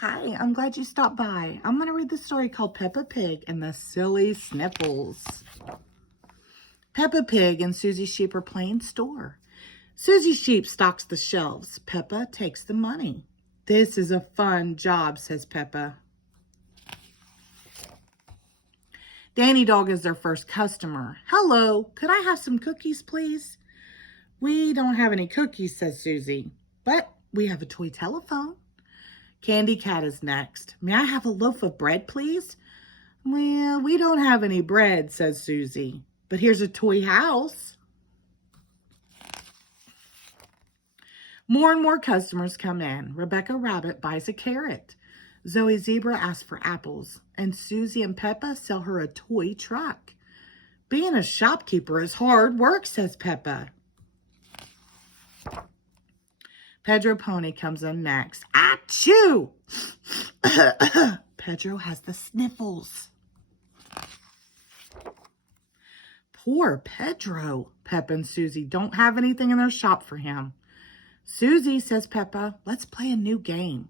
Hi, I'm glad you stopped by. I'm going to read the story called Peppa Pig and the Silly Sniffles. Peppa Pig and Susie Sheep are playing store. Susie Sheep stocks the shelves. Peppa takes the money. This is a fun job, says Peppa. Danny Dog is their first customer. Hello, could I have some cookies, please? We don't have any cookies, says Susie, but we have a toy telephone. Candy Cat is next. May I have a loaf of bread, please? Well, we don't have any bread, says Susie, but here's a toy house. More and more customers come in. Rebecca Rabbit buys a carrot. Zoe Zebra asks for apples, and Susie and Peppa sell her a toy truck. Being a shopkeeper is hard work, says Peppa. Pedro Pony comes in next. Achoo! Pedro has the sniffles. Poor Pedro. Peppa and Susie don't have anything in their shop for him. Susie, says Peppa, let's play a new game.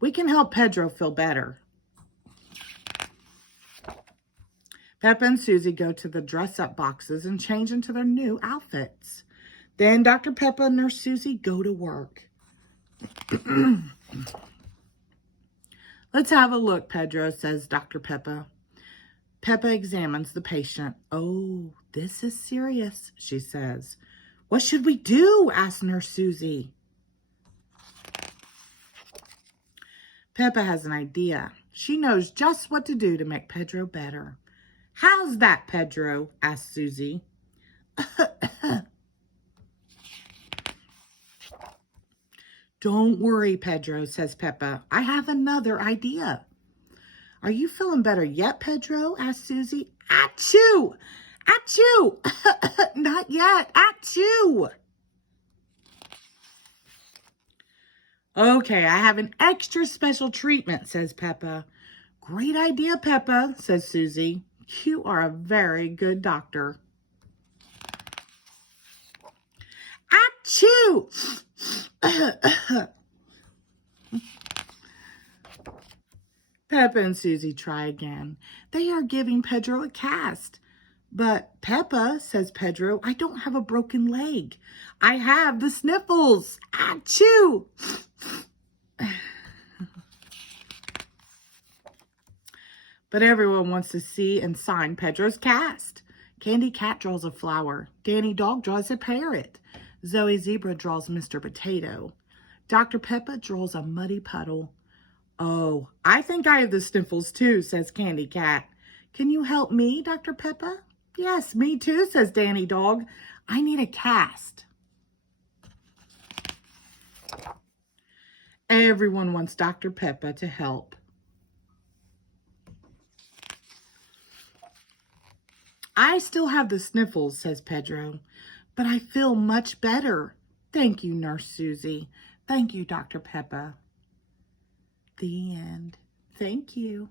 We can help Pedro feel better. Peppa and Susie go to the dress-up boxes and change into their new outfits. Then Dr. Peppa and Nurse Susie go to work. Let's have a look, Pedro, says Dr. Peppa. Peppa examines the patient. Oh, this is serious, she says. What should we do? Asks Nurse Susie. Peppa has an idea. She knows just what to do to make Pedro better. How's that, Pedro? Asks Susie. Don't worry, Pedro, says Peppa. I have another idea. Are you feeling better yet, Pedro? Asks Susie. Achoo! Achoo! Not yet. Achoo! Okay, I have an extra special treatment, says Peppa. Great idea, Peppa, says Susie. You are a very good doctor. Achoo! Peppa and Susie try again. They are giving Pedro a cast. But Peppa, says Pedro, I don't have a broken leg. I have the sniffles. Achoo! But everyone wants to see and sign Pedro's cast. Candy Cat draws a flower. Danny Dog draws a parrot. Zoe Zebra draws Mr. Potato. Dr. Peppa draws a muddy puddle. Oh, I think I have the sniffles too, says Candy Cat. Can you help me, Dr. Peppa? Yes, me too, says Danny Dog. I need a cast. Everyone wants Dr. Peppa to help. I still have the sniffles, says Pedro, but I feel much better. Thank you, Nurse Susie. Thank you, Dr. Peppa. The end. Thank you.